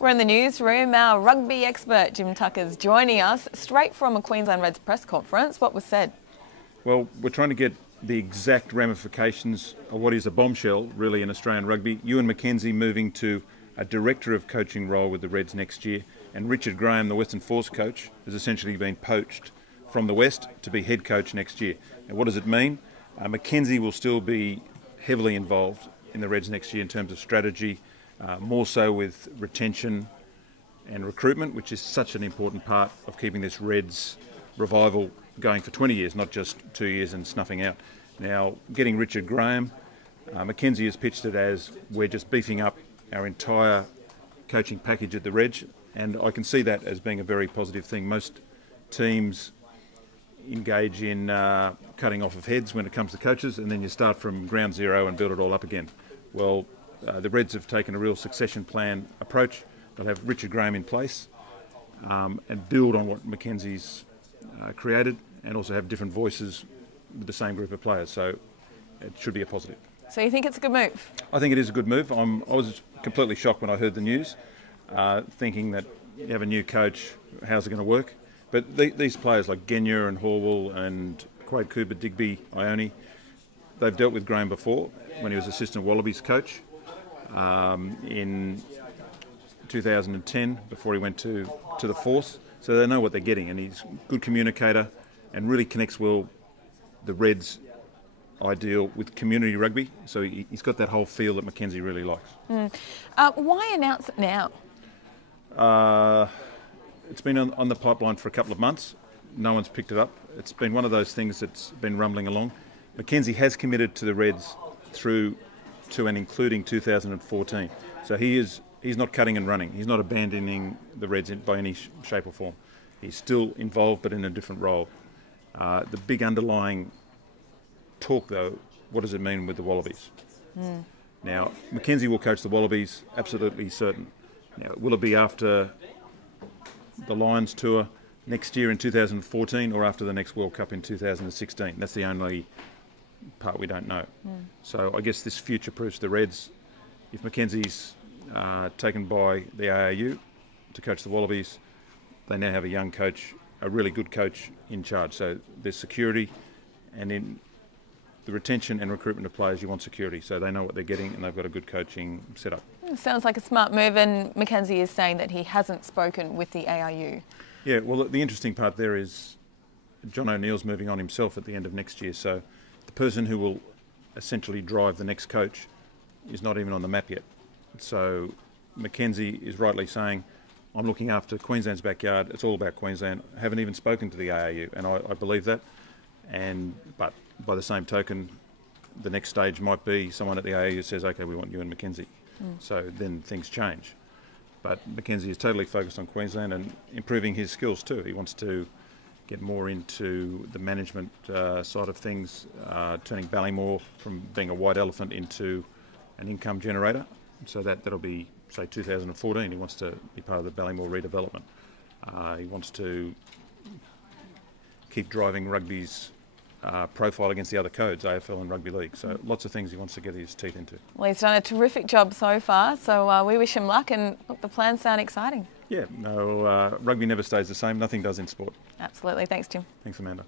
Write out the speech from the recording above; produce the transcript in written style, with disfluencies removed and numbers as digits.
We're in the newsroom. Our rugby expert, Jim Tucker's joining us straight from a Queensland Reds press conference. What was said? Well, we're trying to get the exact ramifications of what is a bombshell, really, in Australian rugby. Ewen McKenzie moving to a director of coaching role with the Reds next year, and Richard Graham, the Western Force coach, has essentially been poached from the West to be head coach next year. And what does it mean? McKenzie will still be heavily involved in the Reds next year in terms of strategy, more so with retention and recruitment, which is such an important part of keeping this Reds revival going for 20 years, not just 2 years and snuffing out. Now, getting Richard Graham, McKenzie has pitched it as we're just beefing up our entire coaching package at the Reds, and I can see that as being a very positive thing. Most teams engage in cutting off of heads when it comes to coaches, and then you start from ground zero and build it all up again. Well, the Reds have taken a real succession plan approach. They'll have Richard Graham in place and build on what McKenzie's created, and also have different voices with the same group of players. So it should be a positive. So you think it's a good move? I think it is a good move. I was completely shocked when I heard the news, thinking that you have a new coach, how's it going to work? But these players like Genya and Horwell and Quade Cooper, Digby, Ione, they've dealt with Graham before when he was assistant Wallabies coach in 2010 before he went to the Force. So they know what they're getting, and he's a good communicator and really connects well the Reds' ideal with community rugby. So he's got that whole feel that McKenzie really likes. Why announce it now? It's been on the pipeline for a couple of months. No one's picked it up. It's been one of those things that's been rumbling along. McKenzie has committed to the Reds through to and including 2014. So he's not cutting and running. He's not abandoning the Reds by any shape or form. He's still involved, but in a different role. The big underlying talk, though, what does it mean with the Wallabies? Now, McKenzie will coach the Wallabies, absolutely certain. Now, will it be after the Lions tour next year in 2014 or after the next World Cup in 2016? That's the only part we don't know. So I guess this future-proofs the Reds. If McKenzie's taken by the ARU to coach the Wallabies, they now have a young coach, a really good coach in charge. So there's security, and in the retention and recruitment of players, you want security. So they know what they're getting, and they've got a good coaching setup. Sounds like a smart move, and McKenzie is saying that he hasn't spoken with the ARU. Yeah, well, the interesting part there is John O'Neill's moving on himself at the end of next year. So the person who will essentially drive the next coach is not even on the map yet. So McKenzie is rightly saying, I'm looking after Queensland's backyard. It's all about Queensland. I haven't even spoken to the ARU, and I believe that. But by the same token, the next stage might be someone at the ARU says, OK, we want Ewen McKenzie. So then things change. But McKenzie is totally focused on Queensland and improving his skills too. He wants to get more into the management side of things, turning Ballymore from being a white elephant into an income generator. So that'll be, say, 2014. He wants to be part of the Ballymore redevelopment. He wants to keep driving rugby's profile against the other codes, AFL and Rugby League. So lots of things he wants to get his teeth into. Well, he's done a terrific job so far, so we wish him luck, and look, the plans sound exciting. Yeah, no, rugby never stays the same. Nothing does in sport. Absolutely. Thanks, Jim. Thanks, Amanda.